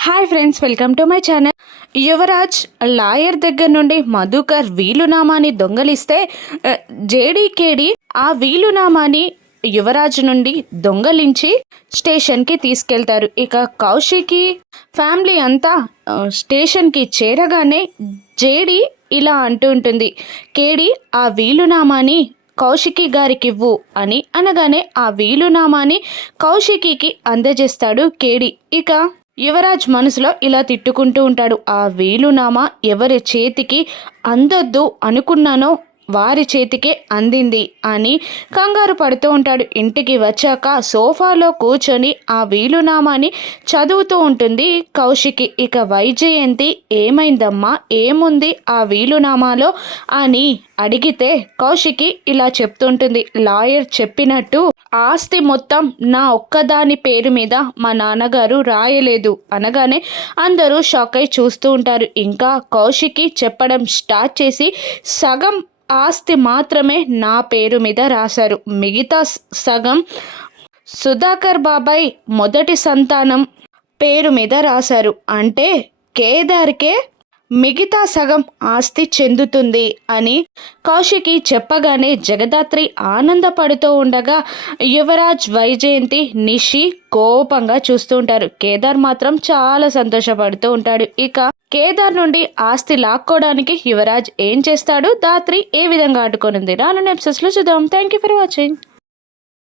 Hi friends welcome to my channel Yuvraj lawyer దగ్గర నుండి Madhukar వీలునామాని దొంగలిస్తే uh, జేడీకేడి ఆ వీలునామాని యువరాజ్ నుండి దొంగలించి స్టేషన్కి తీసుకెళ్తారు. ఇక కౌశికి ఫ్యామిలీ అంతా uh, స్టేషన్కి చేరగానే జేడి ఇలా అంటూ ఉంటుంది. కేడి ఆ వీలునామాని కౌశికి గారికి ఇవ్వు అని అనగానే ఆ వీలునామాని కౌశికికి అందజేస్తాడు కేడి ఇక యువరాజ్ మనసులో ఇలా తిట్టుకుంటూ ఉంటాడు. ఆ వీలునామా ఎవరి చేతికి అందొద్దు అనుకున్నానో వారి చేతికే అందింది అని కంగారు పడుతూ ఉంటాడు. ఇంటికి వచ్చాక సోఫాలో కూర్చొని ఆ వీలునామాని చదువుతూ ఉంటుంది కౌశికి. ఇక వైజయంతి ఏమైందమ్మా? ఏముంది ఆ వీలునామాలో? అని అడిగితే కౌశికి ఇలా చెప్తుంటుంది. లాయర్ చెప్పినట్టు ఆస్తి మొత్తం నా ఒక్కదాని పేరు మీద మా నాన్నగారు రాయలేదు అనగానే అందరూ షాక్ అయి చూస్తూ ఉంటారు. ఇంకా కౌశికి చెప్పడం స్టార్ట్ చేసి సగం ఆస్తి మాత్రమే నా పేరు మీద రాశారు. మిగతా సగం సుధాకర్ బాబాయ్ మొదటి సంతానం పేరు మీద రాశారు. అంటే కేదార్కే మిగతా సగం ఆస్తి చెందుతుంది అని కౌశికి చెప్పగానే జగదాత్రి ఆనందపడుతూ ఉండగా యువరాజ్ వైజయంతి నిషి కోపంగా చూస్తూ ఉంటారు. కేదార్ మాత్రం చాలా సంతోషపడుతూ ఉంటాడు. ఇక కేదార్ నుండి ఆస్తి లాక్కోవడానికి యువరాజ్ ఏం చేస్తాడు? దాత్రి ఏ విధంగా ఆడుకోనుంది? రానున్న ఎపిసోడ్స్లో చూద్దాం. Thank you for watching